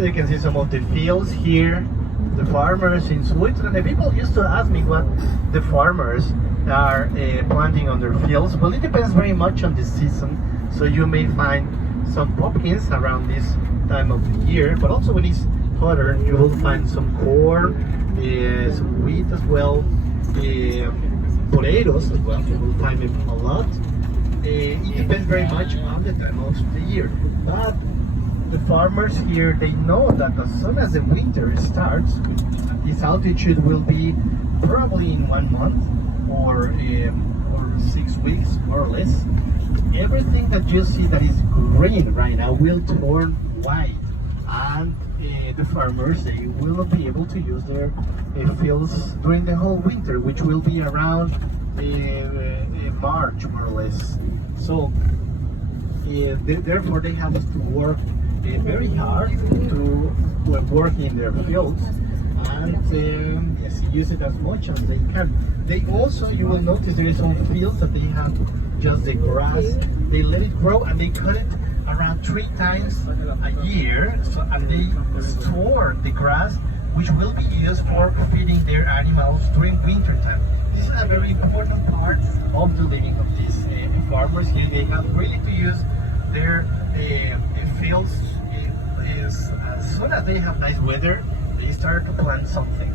So you can see some of the fields here, the farmers in Switzerland. And people used to ask me what the farmers are planting on their fields. Well, it depends very much on the season. So you may find some pumpkins around this time of the year, but also when it's hotter, you will find some corn, some wheat as well, potatoes as well. You will find them a lot. It depends very much on the time of the year. But the farmers here, they know that as soon as the winter starts, this altitude will be probably in 1 month or 6 weeks, more or less. Everything that you see that is green right now will turn white, and the farmers, they will not be able to use their fields during the whole winter, which will be around March, more or less. So therefore they have to work very hard to work in their fields and yes, use it as much as they can. They also, you will notice there is some fields that they have just the grass. They let it grow and they cut it around 3 times a year, so, and they store the grass, which will be used for feeding their animals during winter time. This is a very important part of the living of these farmers here. They have really to use their fields as soon as they have nice weather, they start to plant something.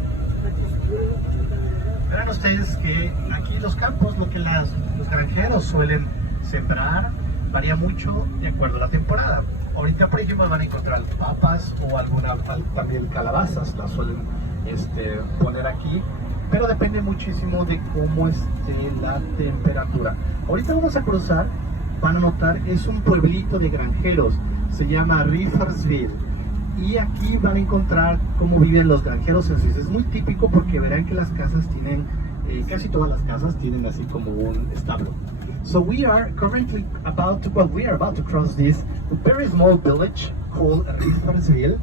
Verán ustedes que aquí los campos, lo que los granjeros suelen sembrar varía mucho de acuerdo a la temporada. Ahorita, por ejemplo, van a encontrar papas o también calabazas, las suelen poner aquí, pero depende muchísimo de cómo esté la temperatura. Ahorita vamos a cruzar, van a notar, es un pueblito de granjeros, se llama Horw, y aquí van a encontrar cómo viven los granjeros en Suiza. Es muy típico porque verán que las casas tienen, casi todas las casas tienen así como un establo. So we are currently about to cross this very small village called Horw,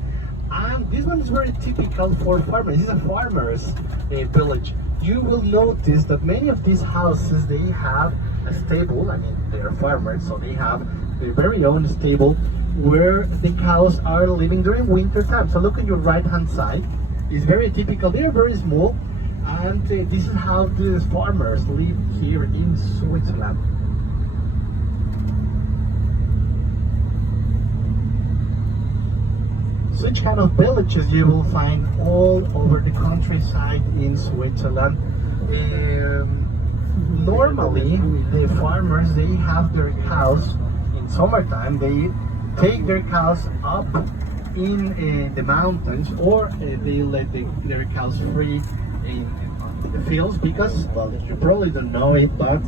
and this one is very typical for farmers. This is a farmer's village. You will notice that many of these houses, they have a stable. I mean, they are farmers, so they have their very own stable where the cows are living during winter time. So look at your right hand side. It's very typical. They are very small, and this is how the farmers live here in Switzerland. Such kind of villages you will find all over the countryside in Switzerland. Normally, the farmers, they have their cows in summertime. They take their cows up in the mountains, or they let their cows free in the fields, because, well, you probably don't know it, but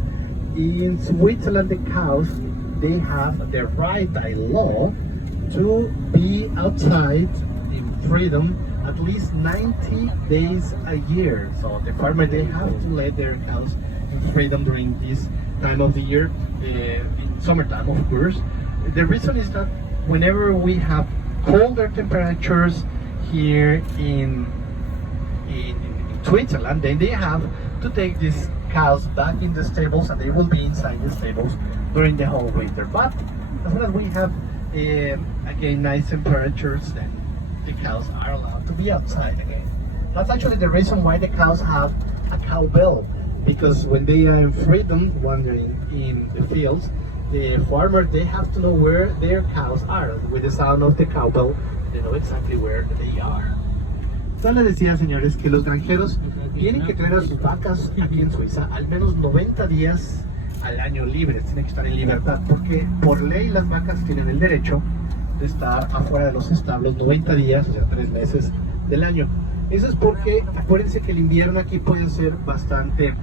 in Switzerland the cows, they have the right by law to be outside in freedom at least 90 days a year. So the farmer, they have to let their cows in freedom during this time of the year, in summertime, of course. The reason is that whenever we have colder temperatures here in Switzerland, then they have to take these cows back in the stables, and they will be inside the stables during the whole winter. But as soon as we have again nice temperatures, then the cows are allowed to be outside again. That's actually the reason why the cows have a cowbell, because when they are in freedom wandering in the fields, the farmers, they have to know where their cows are. With the sound of the cowbell, they know exactly where they are. Entonces les decía, señores, que los granjeros tienen que tener a sus vacas aquí en Suiza al menos 90 días al año libres, tienen que estar en libertad, porque por ley las vacas tienen el derecho de estar afuera de los establos 90 días, o sea, 3 meses del año. Eso es porque, acuérdense que el invierno aquí puede ser bastante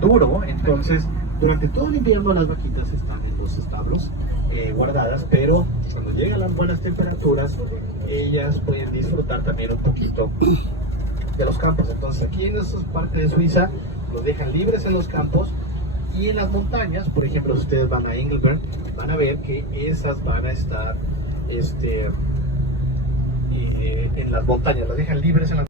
duro, entonces durante todo el invierno las vaquitas están en los establos guardadas, pero cuando llegan las buenas temperaturas, ellas pueden disfrutar también un poquito de los campos. Entonces aquí en esta parte de Suiza los dejan libres en los campos, y en las montañas, por ejemplo, si ustedes van a Engelberg, van a ver que esas van a estar en las montañas, las dejan libres en las